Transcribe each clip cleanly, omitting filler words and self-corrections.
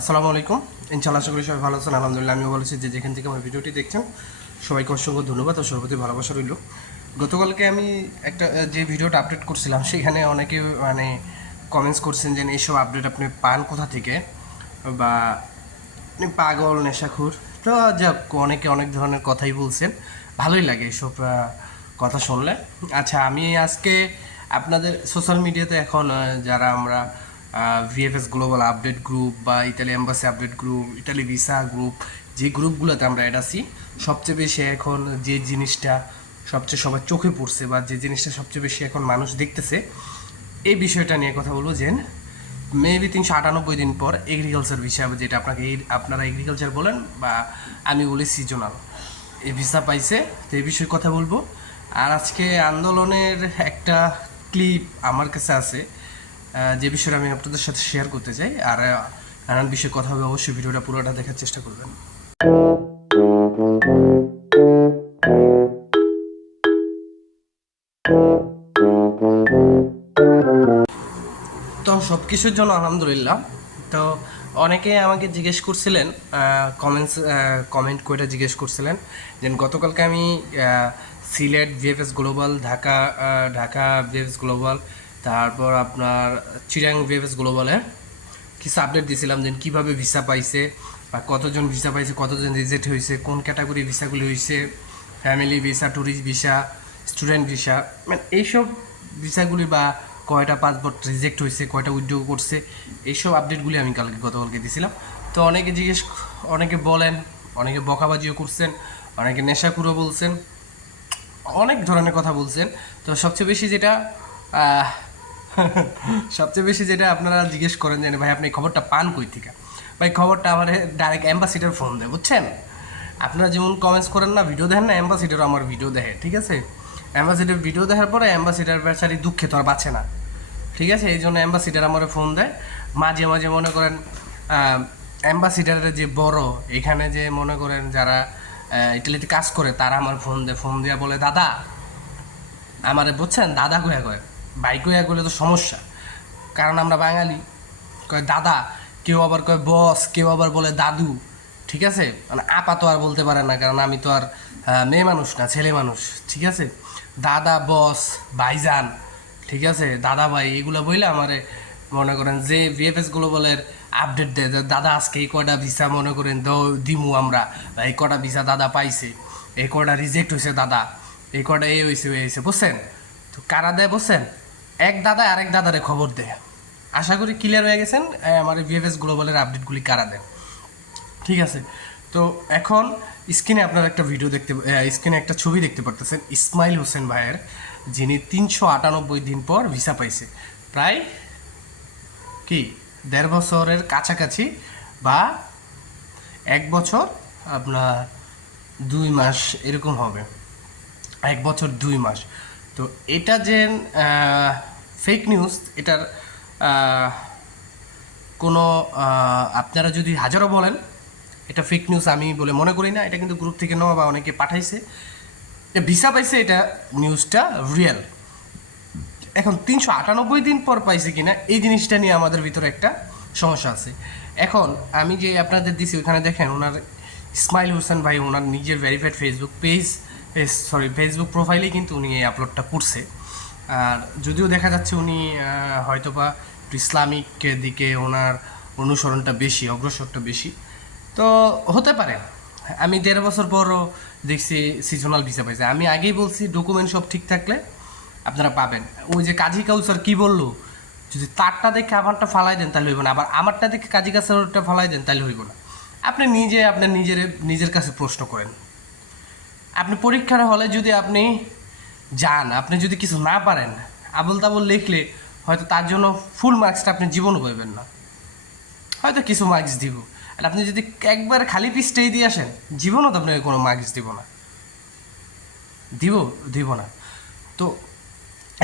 আসসালামু আলাইকুম। ইনশাআল্লাহ আশা করি সবাই ভালো আছেন। আলহামদুলিল্লাহ আমিও বলেছি যে যেখান থেকে আমার ভিডিওটি দেখছেন সবাইকে অসংখ্য ধন্যবাদ ও সর্বপ্রতি ভালোবাসা রইল। গতকালকে আমি একটা যে ভিডিওটা আপডেট করছিলাম সেখানে অনেকে কমেন্টস করছেন যে এইসব আপডেট আপনি পান কোথা থেকে, বা আপনি পাগল নেশাখোর, তো যাক অনেকে অনেক ধরনের কথাই বলছেন। ভালোই লাগে এইসব কথা শুনলে। আচ্ছা, আমি আজকে আপনাদের সোশ্যাল মিডিয়াতে এখন যারা আমরা ভিএফএস গ্লোবাল আপডেট গ্রুপ বা Italy embassy update group, Italy visa group, যে গ্রুপগুলোতে আমরা অ্যাড আছি, সবচেয়ে বেশি এখন যে জিনিসটা সবচেয়ে সবার চোখে পড়ছে বা যে জিনিসটা সবচেয়ে বেশি এখন মানুষ দেখতেছে, এই বিষয়টা নিয়ে কথা বলবো। যে মেবি 398 দিন পর এগ্রিকালচার ভিসা, যেটা আপনারা এগ্রিকালচার বলেন বা আমি বলি সিজনাল, এই ভিসা পাইছে। তো এই বিষয়ে কথা বলবো। আর আজকে আন্দোলনের একটা ক্লিপ আমার কাছে আছে, যে বিষয়টা আমি আপনাদের সাথে শেয়ার করতে চাই। আর নানান বিষয়ে কথা হবে, অবশ্যই ভিডিওটা পুরোটা দেখার চেষ্টা করবেন। তো সব কিছুর জন্য আলহামদুলিল্লাহ। তো অনেকে আমাকে জিজ্ঞেস করছিলেন, কমেন্ট করে জিজ্ঞেস করছিলেন যে গতকালকে আমি Sylhet VFS global, Dhaka VFS global, তারপর আপনার চিরাং ভিএফএস গ্লোবালে কিছু আপডেট দিয়েছিলাম যে কীভাবে ভিসা পাইছে বা কতজন ভিসা পাইছে, কতজন রিজেক্ট হয়েছে, কোন ক্যাটাগরি ভিসাগুলি হয়েছে, family visa, tourist visa, student visa, মানে এইসব ভিসাগুলি, বা কয়টা পাসপোর্ট রিজেক্ট হয়েছে, কয়টা উইথড্র করছে, এইসব আপডেটগুলি আমি গতকালকে দিয়েছিলাম। তো অনেকে বলেন, অনেকে বকাবাজিও করছেন, অনেকে নেশাকুরো বলছেন, অনেক ধরনের কথা বলছেন। তো সবচেয়ে বেশি যেটা আপনারা জিজ্ঞেস করেন যে ভাই আপনি খবরটা পান কই থেকে, ভাই খবরটা আমার ডাইরেক্ট অ্যাম্বাসিডার ফোন দেয়, বুঝছেন? আপনারা যেমন কমেন্টস করেন না, ভিডিও দেখেন না, অ্যাম্বাসিডার আমার ভিডিও দেখে, ঠিক আছে? অ্যাম্বাসিডার ভিডিও দেখার পরে অ্যাম্বাসিডার বেচারি দুঃখে তো আর বাঁচে না, ঠিক আছে? এই জন্য অ্যাম্বাসিডার আমার ফোন দেয়। মাঝে মাঝে মনে করেন অ্যাম্বাসিডারের যে বড় এখানে যে মনে করেন যারা ইটালিতে কাজ করে তারা আমার ফোন দেওয়া বলে, দাদা আমারে বুঝছেন, দাদা কয়া কয়, ভাই কয়া করলে তো সমস্যা, কারণ আমরা বাঙালি। কয় দাদা, কেউ আবার কয় বস, কেউ আবার বলে দাদু, ঠিক আছে? মানে আপা তো আর বলতে পারে না, কারণ আমি তো আর মেয়ে মানুষ না, ছেলে মানুষ, ঠিক আছে? দাদা, বস, ভাইজান, ঠিক আছে, দাদা ভাই, এগুলো বইলে আমারে মনে করেন যে ভিএফএস গ্লোবালের আপডেট দেয় যে দাদা আজকে এই কয়টা ভিসা মনে করেন দিমু আমরা, এই কটা ভিসা দাদা পাইছে, এই কটা রিজেক্ট হয়েছে দাদা, এই কটা এ হয়েছে ওই হয়েছে, বুঝছেন? তো কারা দেয় বুঝছেন? এক দাদা আরেক দাদারে খবর দেয়। আশা করি ক্লিয়ার হয়ে গেছেন আমার ভিএফএস গ্লোবালের আপডেটগুলি কারা দেয়, ঠিক আছে? তো এখন স্ক্রিনে একটা ছবি দেখতে পারতেছেন ইসমাইল হোসেন ভাইয়ের, যিনি 398 দিন পর ভিসা পাইছে। প্রায় কি 1.5 বছরের কাছাকাছি, বা 1 বছর আপনার 2 মাস এরকম হবে, 1 বছর 2 মাস। তো এটা যে ফেক নিউজ, এটার কোনো আপনারা যদি হাজারও বলেন এটা ফেক নিউজ, আমি বলে মনে করি না। এটা কিন্তু গ্রুপ থেকে নেওয়া বা অনেকে পাঠাইছে, ভিসা পাইছে, এটা নিউজটা রিয়েল। এখন 398 দিন পর পাইছে কিনা এই জিনিসটা নিয়ে আমাদের ভিতরে একটা সমস্যা আছে। এখন আমি যে আপনাদের দিছি ওখানে দেখেন ওনার ইসমাইল হোসেন ভাই ওনার নিজের ভেরিফাইড ফেসবুক প্রোফাইলেই কিন্তু উনি এই আপলোডটা করছে। আর যদিও দেখা যাচ্ছে উনি হয়তোবা একটু ইসলামিক দিকে ওনার অনুসরণটা বেশি, অগ্রসরটা বেশি, তো হতে পারে। আমি 1.5 বছর পরও দেখছি সিজনাল ভিসা পাইছে। আমি আগেই বলছি ডকুমেন্ট সব ঠিক থাকলে আপনারা পাবেন। ওই যে কাজী কাউসার কি বললো, যদি তারটা দেখে আমারটা ফালাই দেন তাহলে হইব না, আবার আমারটা দেখে কাজী কাউসারটা ফালাই দেন তাহলে হইব না। আপনি আপনার নিজের কাছে প্রশ্ন করেন। আপনি পরীক্ষার হলে যদি আপনি যান, আপনি যদি কিছু না পারেন, আবল তাবল লিখলে হয়তো তার জন্য ফুল মার্কসটা আপনি জীবনও পাইবেন না, হয়তো কিছু মার্কস দিব। আর আপনি যদি একবার খালি পিসটাই দিয়ে আসেন, জীবনও তো আপনাকে কোনো মার্কস দিব না। তো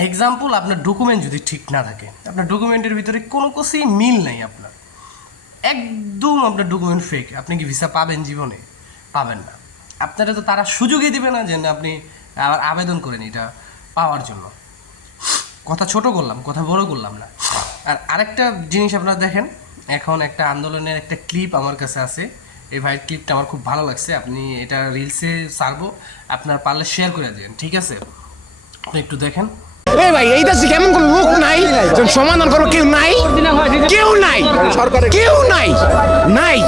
এক্সাম্পল, আপনার ডকুমেন্ট যদি ঠিক না থাকে, আপনার ডকুমেন্টের ভিতরে কোনো কিছুই মিল নাই, আপনার একদম আপনার ডকুমেন্ট ফেক, আপনি কি ভিসা পাবেন? জীবনে পাবেন না। আপনারা তো তারা সুযোগই দিবে না যে আপনি আবার আবেদন করেন এটা পাওয়ার জন্য। কথা ছোট করলাম, কথা বড় করলাম না। আর আরেকটা জিনিস আপনারা দেখেন, এখন একটা আন্দোলনের একটা ক্লিপ আমার কাছে আছে, এই ভাইয়ের ক্লিপটা আমার খুব ভালো লাগছে, আপনি এটা রিলসে ছাড়বো, আপনার পারলে শেয়ার করে দেন, ঠিক আছে? আপনি একটু দেখেন। এই ভাই এই দেশে কেমন কোন লোক নাই যে সমাধান করো? কেউ নাই, কেউ নাই, কেউ নাই, নাই,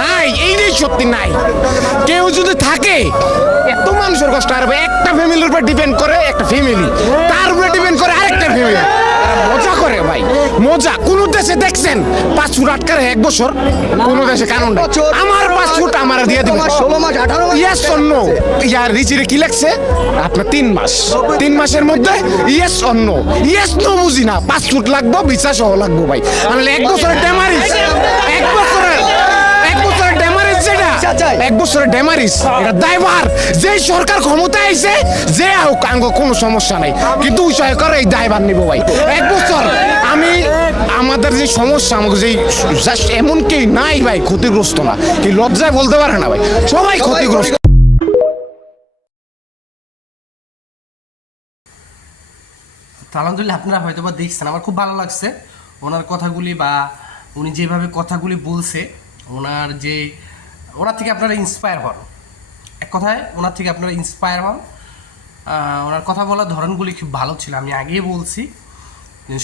নাই, এইটাই সত্যি নাই। কেউ যদি থাকে, এত মানুষের কষ্ট আর একটা ফ্যামিলির উপর ডিপেন্ড করে, একটা ফ্যামিলি তার উপরে ডিপেন্ড করে আরেকটা ফ্যামিলি, মজা করে ভাই, মজা। কোন দেশে দেখছেন 5 ফুট আটকারে 1 বছর? কোন দেশে কানুন নাই। আমার 5 ফুট আমার দিয়ে দিবেন 16 মাস 18 মাস। Yes or no? ইয়ার রিচিরে কি লাগছে আপনার? 3 মাস, 3 মাসের মধ্যে yes or no? Yes no বুঝি না, 5 ফুট লাগবো, বিচার সহ লাগবো ভাই। মানে 1 বছরের ড্যামারিজ, 1 বছরের ড্যামারিজ, যেটা 1 বছরের ড্যামারিজ, এটা দায়ভার যে সরকার ক্ষমতায় আইছে, যে হোক আঙ্গ কোনো সমস্যা নাই, কিন্তু ওই সরকার এই দায়ভার নিব ভাই। 1 বছর আমি আমাদের যে সমস্যা, আমাকে যে জাস্ট এমন কেউ নাই ভাই ক্ষতিগ্রস্ত না, কি লজ্জায় বলতে পারে না ভাই, সবাই ক্ষতিগ্রস্ত। তো আলহামদুলিল্লাহ আপনারা হয়তো বা দেখছেন, আমার খুব ভালো লাগছে ওনার কথাগুলি, বা উনি যেভাবে কথাগুলি বলছে, ওনার থেকে আপনারা ইন্সপায়ার হন। এক কথায় ওনার থেকে আপনারা ইন্সপায়ার হন। ওনার কথা বলার ধরনগুলি খুব ভালো ছিল, আমি আগেই বলছি।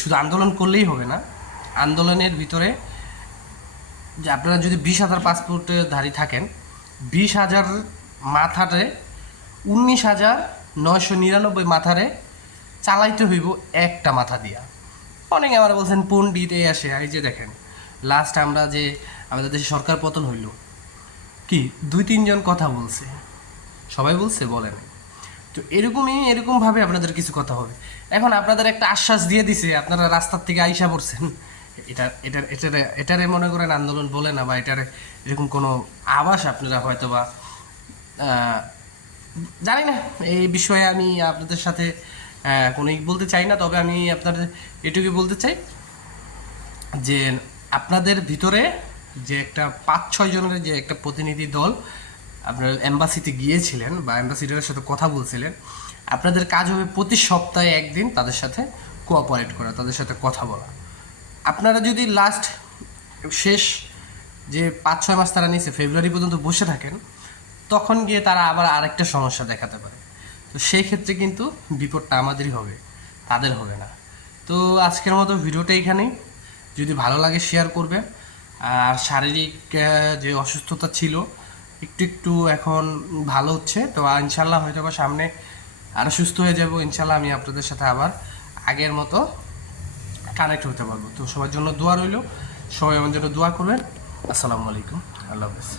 শুধু আন্দোলন করলেই হবে না, আন্দোলনের ভিতরে যে আপনারা যদি 20,000 পাসপোর্টধারী থাকেন, 20,000 মাথারে 19,999 মাথারে চালাইতে হইব একটা মাথা দিয়া। অনেকে আবার বলছেন পণ্ডিত এই আসে, এই যে দেখেন লাস্ট আমরা যে আমাদের দেশে সরকার পতন হইল, কি 2-3 জন কথা বলছে, সবাই বলছে বলেন। তো এরকমভাবে আপনাদের কিছু কথা হবে। এখন আপনাদের একটা আশ্বাস দিয়ে দিছে, আপনারা রাস্তার থেকে আইসা পড়ছেন, এটারে মনে করেন আন্দোলন বলে না, বা এটারে এরকম কোনো আভাস আপনারা হয়তো বা জানি না। এই বিষয়ে আমি আপনাদের সাথে কোনো বলতে চাই না, তবে আমি আপনাদের এটুকুই বলতে চাই যে আপনাদের ভিতরে যে একটা 5-6 জনের যে একটা প্রতিনিধি দল আপনার এম্বাসিতে গিয়েছিলেন বা অ্যাম্বাসিডারের সাথে কথা বলছিলেন, আপনাদের কাজ হবে প্রতি সপ্তাহে একদিন তাদের সাথে কোঅপারেট করা, তাদের সাথে কথা বলা। আপনারা যদি লাস্ট শেষ যে 5-6 মাস তারা নিয়েছে, ফেব্রুয়ারি পর্যন্ত বসে থাকেন, তখন গিয়ে তারা আবার আরেকটা সমস্যা দেখাতে পারে। তো সেই ক্ষেত্রে কিন্তু বিপদটা আমাদেরই হবে, তাদের হবে না। তো আজকের মতো ভিডিওটা এখানেই, যদি ভালো লাগে শেয়ার করবে। আর শারীরিক যে অসুস্থতা ছিল একটু এখন ভালো হচ্ছে, তো ইনশাল্লাহ হয়তো বা সামনে আরও সুস্থ হয়ে যাব ইনশাল্লাহ। আমি আপনাদের সাথে আবার আগের মতো কানেক্ট হতে পারবো। তো সবার জন্য দোয়া রইল, সবাই আমার জন্য দোয়া করবেন। আসসালামু আলাইকুম, আল্লাহ হাফেজ।